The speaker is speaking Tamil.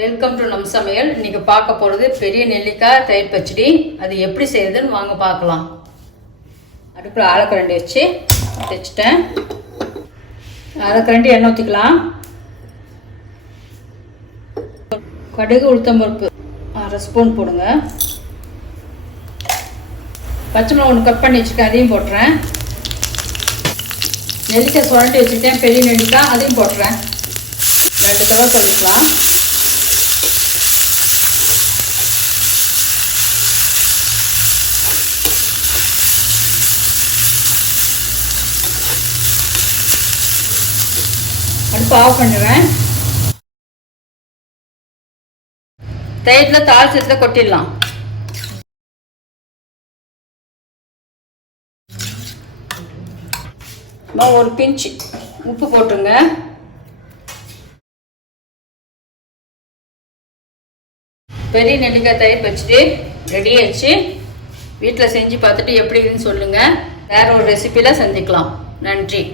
வெல்கம் டு நம் சமையல். இன்னைக்கு பார்க்க போகிறது பெரிய நெல்லிக்காய் தயிர் பச்சடி. அது எப்படி செய்யுதுன்னு வாங்க பார்க்கலாம். அடுப்பில் அரைக்கரண்டி வச்சு வச்சுட்டேன். அரைக்கரண்டி எண்ணெய் ஊற்றிக்கலாம். கடுகு உளுத்தம்பருப்பு 1/2 ஸ்பூன் போடுங்க. பச்சை மிளகாய் 1 கட் பண்ணி வச்சுருக்கேன், அதையும் போட்டுறேன். நெல்லிக்காய் சுரண்டி வச்சுருக்கேன், பெரிய நெல்லிக்காய், அதையும் போட்டுறேன். 2 கருவேப்பிலை வைக்கலாம். அடுப்பு ஆஃப் பண்ணுவேன். தயிரில் தாளிச்சத்தில் கொட்டிடலாம். ஒரு பிஞ்சு உப்பு போட்டுருங்க. பெரிய நெல்லிக்காய் தயிர் பச்சடி ரெடி ஆயிடுச்சு. வீட்டில் செஞ்சு பார்த்துட்டு எப்படி இருக்குன்னு சொல்லுங்கள். வேற ஒரு ரெசிபியில் சந்திக்கலாம். நன்றி.